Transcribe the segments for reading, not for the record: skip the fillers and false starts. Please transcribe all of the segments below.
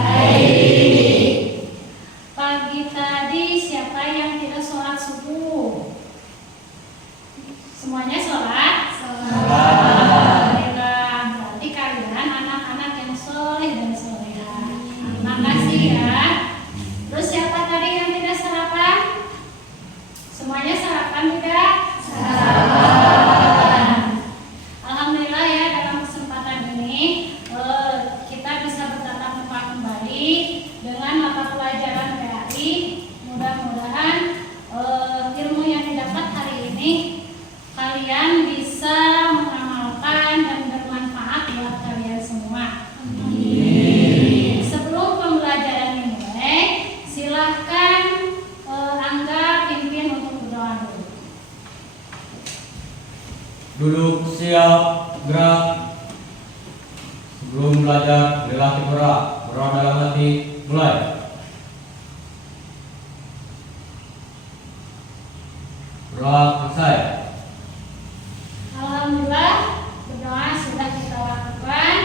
Baik. Pagi tadi siapa yang tidak sholat subuh? Semuanya sholat? Alhamdulillah. Berarti kalian anak-anak yang soleh dan solehah. Terima kasih ya. Terus siapa tadi yang tidak sarapan? Semuanya sarapan tidak? Sarapan. Alhamdulillah ya, dalam kesempatan ini kita bisa bertatap muka kembali dengan mata pelajaran PAI. Mudah-mudahan ilmu yang didapat hari ini kalian bisa mengamalkan dan bermanfaat buat kalian semua. Amin. Sebelum pembelajaran dimulai, silahkan Angga pimpin untuk berdoa dulu. Duduk siap, gerak. Sebelum belajar, berlatih gerak. Berdoa dalam hati, mulai. Berdoa selesai. Alhamdulillah, berdoa sudah kita lakukan.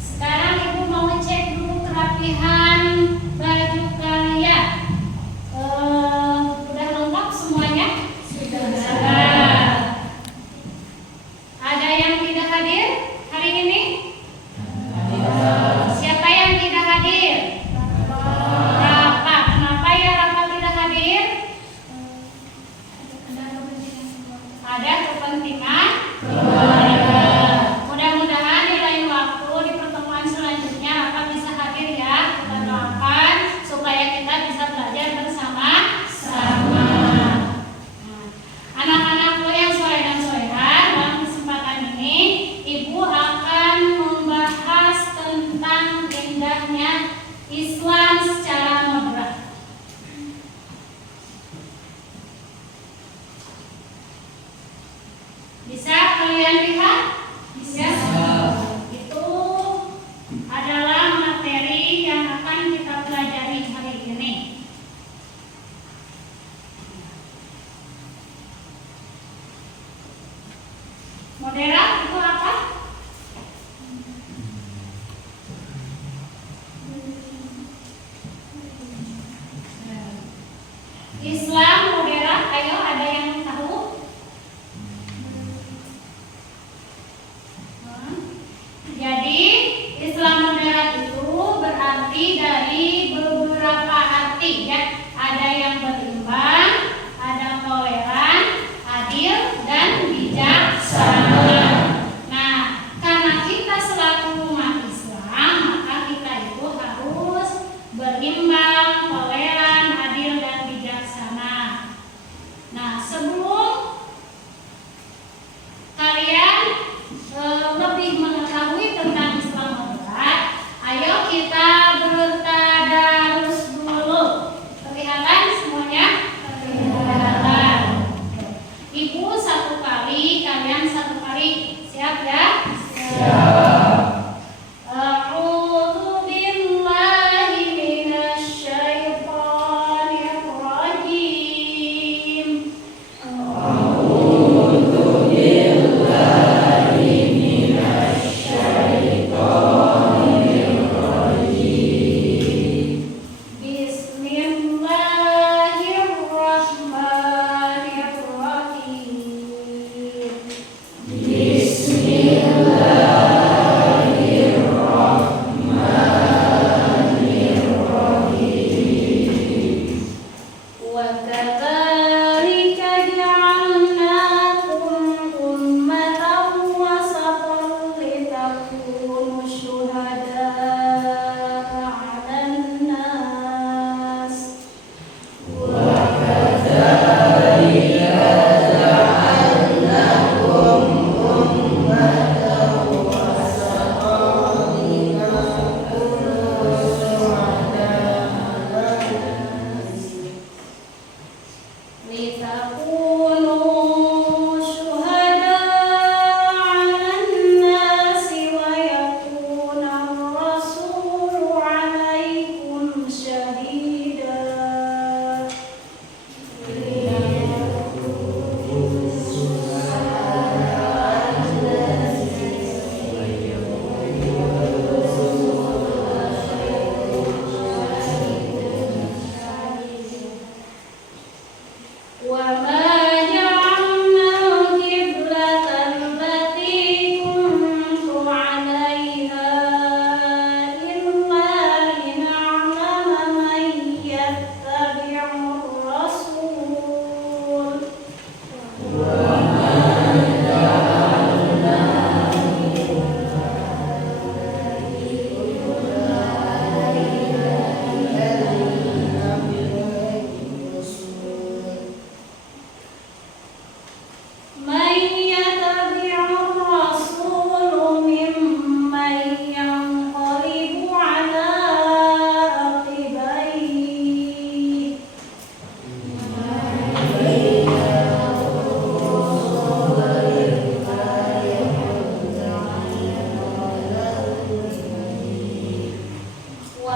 Sekarang Ibu mau ngecek dulu kerapihan baju kalian. Udah lengkap semuanya? Sudah. Ada yang tidak hadir hari ini? Siapa yang tidak hadir? Rafa. Kenapa ya Rafa tidak hadir? Ada kepentingan keluarga. Mudah-mudahan di lain waktu di pertemuan selanjutnya Rafa bisa hadir ya. Kita doakan supaya kita bisa belajar bersama-sama. Anak-anakku yang soleh dan solehah, dalam kesempatan ini Ibu akan membahas tentang indahnya Islam secara moderat. Bisa kalian lihat? Bisa. Itu adalah materi yang akan kita pelajari hari ini. Moderat itu apa? Islam moderat, ayo ada yang tahu? Jadi Islam moderat itu berarti dari beberapa arti ya. Ada yang berimbang, ada toleran, adil, dan bijaksana. Nah, karena kita selaku umat Islam, maka kita itu harus berimbang, toleran, adil, dan bijaksana. Nah, sebelum kalian lebih mengetahui tentang Islam moderat, ayo kita bertadarus dulu. Kelihatan semuanya? Kelihatan. Ibu satu kali, kalian satu kali. Siap ya? Siap. A'udzu billahi minasyaitonir rajim.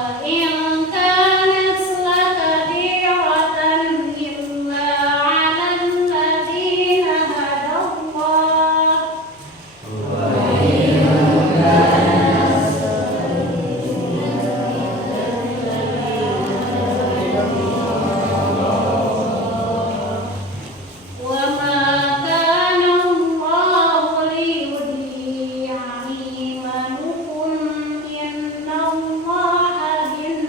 وإن كانت لكبيرة إلا على الذين هدى الله وما كان الله ليضيع إيمانكم إن الله بالناس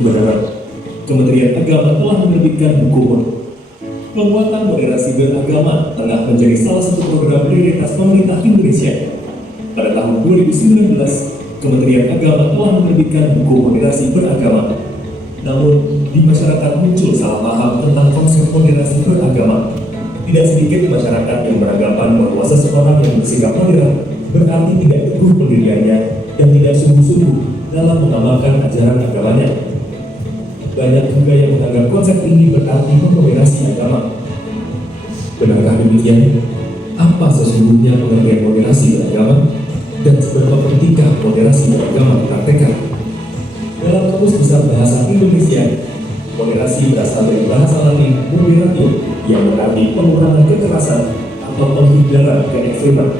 kebenaran. Kementerian Agama telah menerbitkan buku Penguatan Moderasi Beragama tengah menjadi salah satu program prioritas pemerintah Indonesia. Pada tahun 2019, Kementerian Agama telah menerbitkan buku moderasi beragama. Namun, di masyarakat muncul salah paham tentang konsep moderasi beragama. Tidak sedikit masyarakat yang beranggapan bahwa seseorang yang bersikap moderat berarti tidak teguh pendiriannya dan tidak sungguh-sungguh dalam mengamalkan ajaran agamanya. Banyak juga yang menganggap konsep ini berarti memoderasi agama. Benarkah demikian? Apa sesungguhnya pengertian moderasi beragama? Dan seberapa pentingkah moderasi beragama dipraktekkan? Dalam Kamus Besar Bahasa Indonesia, moderasi berasal dari bahasa Latin moderatio yang berarti pengurangan kekerasan atau penghindaran keekstreman.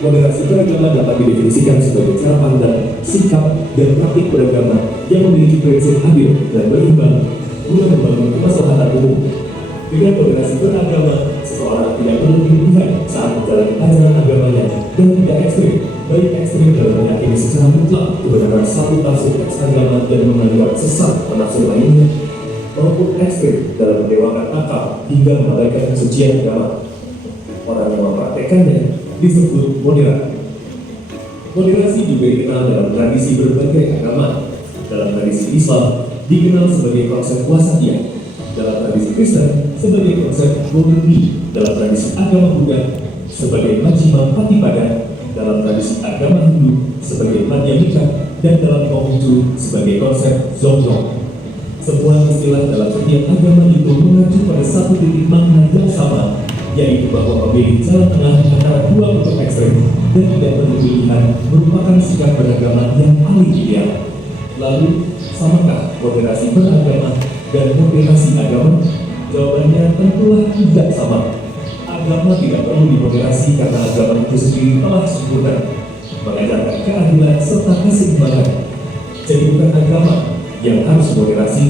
Moderasi beragama dapat didefinisikan sebagai cara pandang, sikap, dan praktik beragama yang memiliki prinsip adil dan berimbang guna membangun kemaslahatan umum. Dengan moderasi beragama, seseorang tidak perlu berlebihan saat menjalani ajaran agamanya dan tidak ekstrim, baik ekstrim dalam meyakini secara mutlak kebenaran satu tafsir teks agama dan menganggap sesat penafsir lainnya, maupun ekstrim dalam mendewakan akal hingga mengabaikan kesucian agama. Orang yang mempraktekannya disebut moderat. Moderasi juga dikenal dalam tradisi berbagai agama. Dalam tradisi Islam dikenal sebagai konsep wasatiyah, dalam tradisi Kristen sebagai konsep moderni, dalam tradisi agama Buddha sebagai majjhima patipada, dalam tradisi agama Hindu sebagai madhyamika, dan dalam Konghucu sebagai konsep zongjong. Semua istilah dalam setiap agama itu mengacu pada satu titik makna yang sama, yaitu bahwa memilih jalan tengah antara dua bentuk ekstrem dan tidak berlebihan merupakan sikap beragama yang paling ideal. Lalu, samakah moderasi beragama dan moderasi agama? Jawabannya tentulah tidak sama. Agama tidak perlu dimoderasi karena agama itu sendiri telah sempurna, mengajarkan keadilan serta keseimbangan. Jadi bukan agama yang harus moderasi,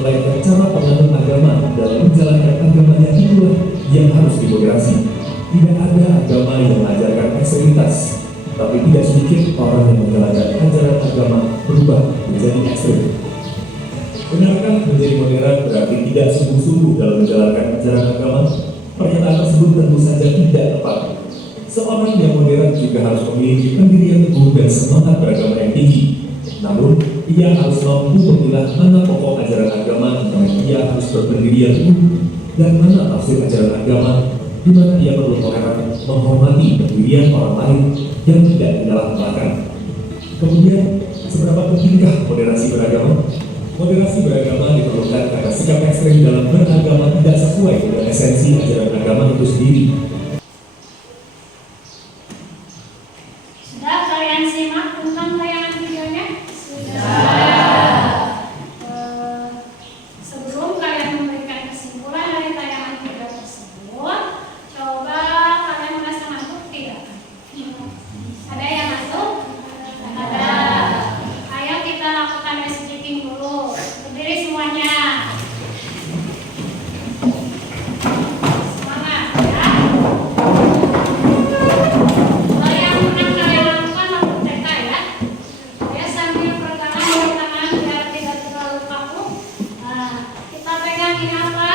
melainkan cara penganut agama dalam menjalankan agamanya itulah yang harus dimoderasi. Tidak ada agama yang mengajarkan ekstremitas, tapi tidak sedikit orang yang menjalankan ajaran agama berubah menjadi ekstrem. Benarkah menjadi moderat berarti tidak sungguh-sungguh dalam menjalankan ajaran agama? Pernyataan tersebut tentu saja tidak tepat. Seorang yang moderat juga harus memiliki pendirian teguh dan semangat beragama yang tinggi. Namun, ia harus mampu memilah mana pokok ajaran agama di mana ia harus berpendirian teguh dan mana tafsir ajaran agama di mana ia perlu toleran menghormati pendirian orang lain yang tidak menyalahgunakan. Kemudian, seberapa pentingkah moderasi beragama? Moderasi beragama diperlukan karena sikap ekstrem dalam beragama tidak sesuai dengan esensi ajaran agama itu sendiri. Sudah kalian simak tentang tayangan videonya? Sudah. Sebelum kalian memberikan kesimpulan dari tayangan video tersebut, coba kalian merasa ngantuk tidak? Ada yang ngantuk? Ada. Ayo kita lakukan resleting dulu. Berdiri semuanya. Semangat ya. Kalau yang pernah kalian lakukan lakukan TK ya. Saya sambil pegangan dari tangan biar tidak terlalu kaku. Nah, kita pegang ini apa?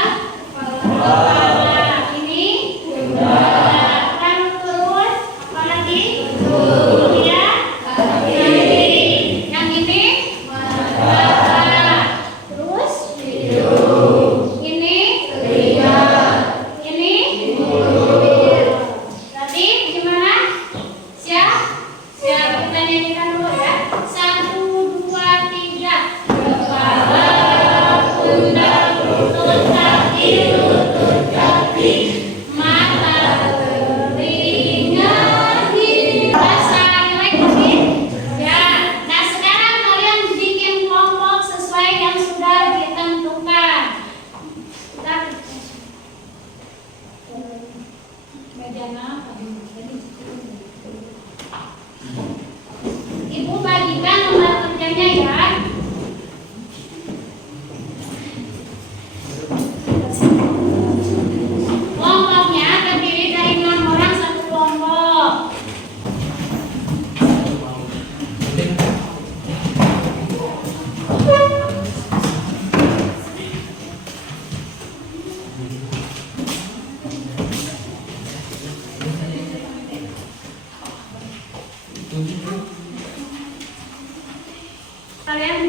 Kepala. Ini kan terus apa lagi? Ya. Yang ini terus ini berarti gimana? Siap? Siap, kita nyanyikan dulu ya. 1, 2, 3. Kepala, pundak, lutut kaki, mata, telinga, hidung. Rasa relax lagi? Ya. Nah, sekarang kalian bikin kelompok sesuai yang sudah ditentukan. Kita Mediana, Ibu bagikan nomor kerjanya ya. Kelompoknya terdiri dari 6 orang satu kelompok. Kalian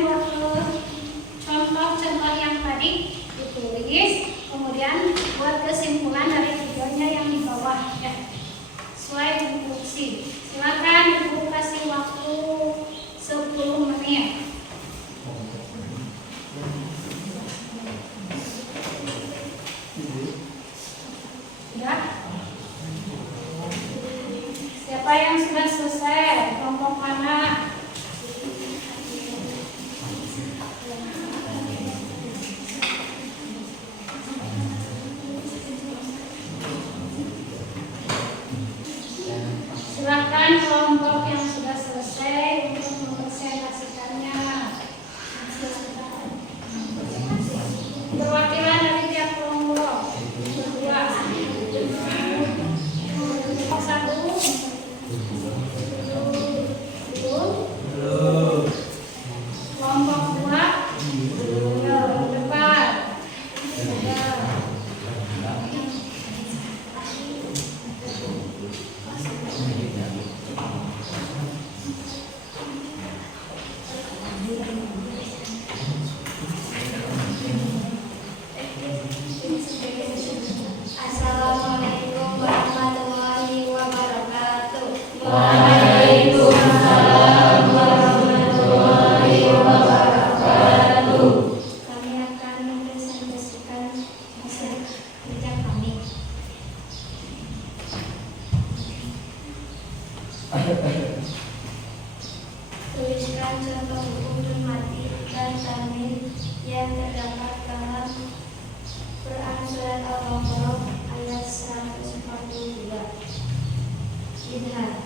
buat contoh-contoh yang tadi ditulis, kemudian buat kesimpulan dari videonya yang di bawah ya, sesuai instruksi. Silakan Ibu kasih waktu 10 menit. Sudah? Siapa yang sudah selesai? Kelompok mana? Silakan kelompok yang sudah selesai untuk mempresentasikannya. Perwakilan dari tiap kelompok. Berdua. Kelompok 1. Belum. Kelompok 2. Ya, depan. Ya. Assalamualaikum warahmatullahi wabarakatuh. Waalaikumsalam warahmatullahi wabarakatuh. Kami akan mempresentasikan hasil kerja kami. Tuliskan contoh hukum normatif dan tamil yang terdapat dalam Quran Surat Al-Baqarah ayat 142. Idhar.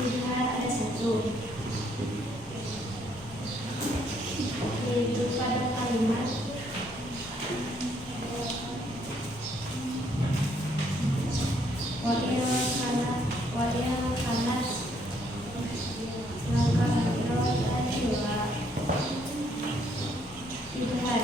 Idhar ada 1, yaitu pada kalimat wa'il kanas langkah dan dua idhar.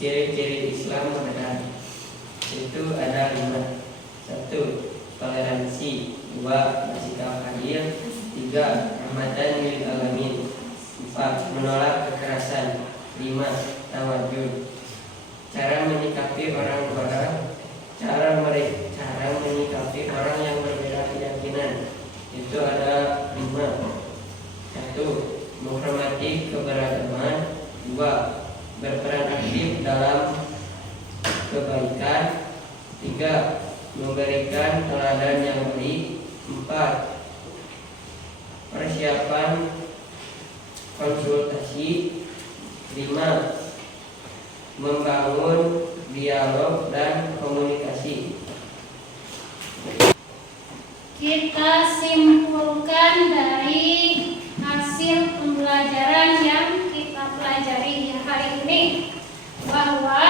Ciri-ciri Islam modern itu ada 5. 1. Toleransi. 2. Bersikap adil. 3. Rahmatan lil alamin. 4. Menolak kekerasan. 5. Tawadud. Cara menyikapi orang yang berbeda keyakinan itu ada 5. 1. Menghormati keberagaman. 2. Berperan aktif dalam kebaikan. 3. Memberikan teladan yang baik. 4. Persiapan konsultasi. 5. Membangun dialog dan komunikasi. Kita simpulkan dari hasil pembelajaran yang kita pelajari hari ini bahwa